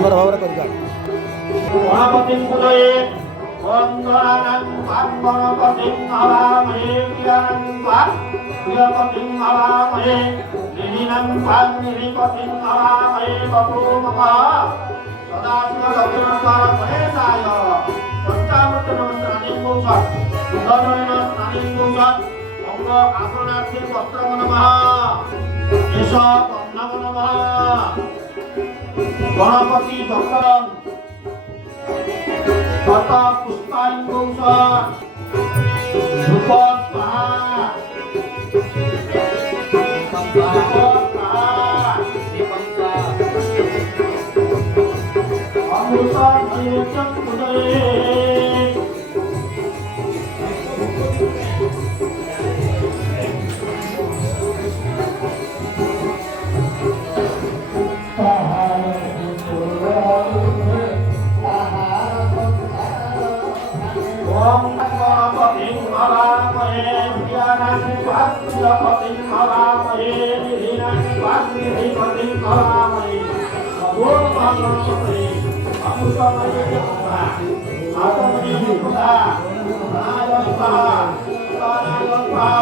ସୁନ୍ଦର ଭାବରେ କରିବା। ଗଣପତିଂ ପୂଜୟେ ବନ୍ଦନାନାଂ ଗଣପତିଂ ହବାମହେ ପ୍ରିୟାନାଂ ପ୍ରିୟପତିଂ ହବାମହେ ନିଧିନାଂ ନିଧିପତିଂ ହବାମହେ ବପୁ ନମଃ ସଦାଶିବ ଲକ୍ଷ୍ମୀଙ୍କର ଗଣେଶାୟ ପଞ୍ଚାମୃତ ନମସ୍କାରାଣି କୌଶଳ ସୁନ୍ଦରେଣ ସ୍ନାନି କୌଶଳ ଅଙ୍ଗ ଆସନାର୍ଥୀ ବସ୍ତ୍ରମ ନମଃ ଏଷ ବନ୍ଧମ ନମଃ গণপতি ভক্তম তত পুষ্পাঙ্কুশ ধূপ স্বাহা অমৃত নৈবেদ্যং পূজয়ে Om Gणपतिं हवामहे प्रियानां प्रियपतिं हवामहे निधिनां निधिपतिं हवामहे ओम गणपते अमृतमये नमः आत्मने नमः नाय नमः नाय नमः नाय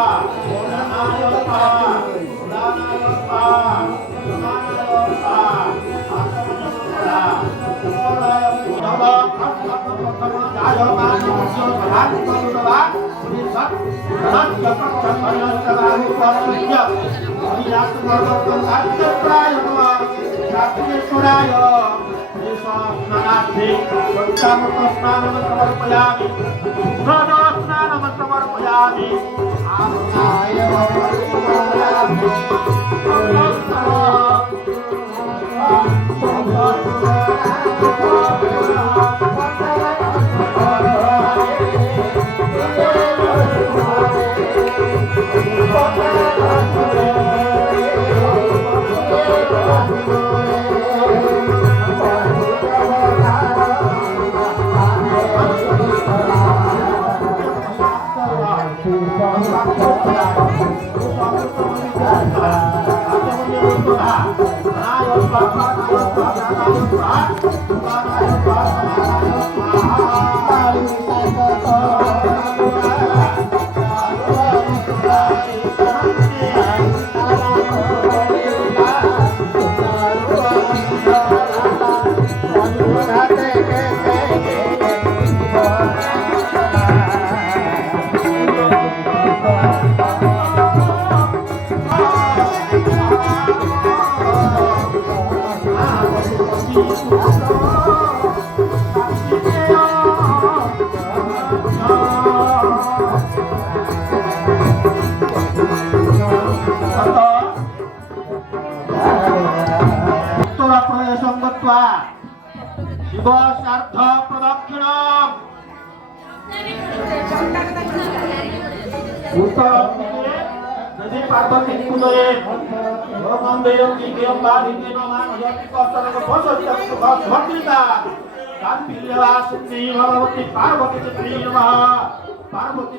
नमः नाय शिव सार्थ प्रदक्षिण उत्तर यदि पार्वती पूजये भगवन्देयं दिव्यं बाधिते नमः यति कष्टक पशुत्यक्ष भक्तिता कान्तिर्यवा सुन्नी भगवती पार्वती नमः पार्वती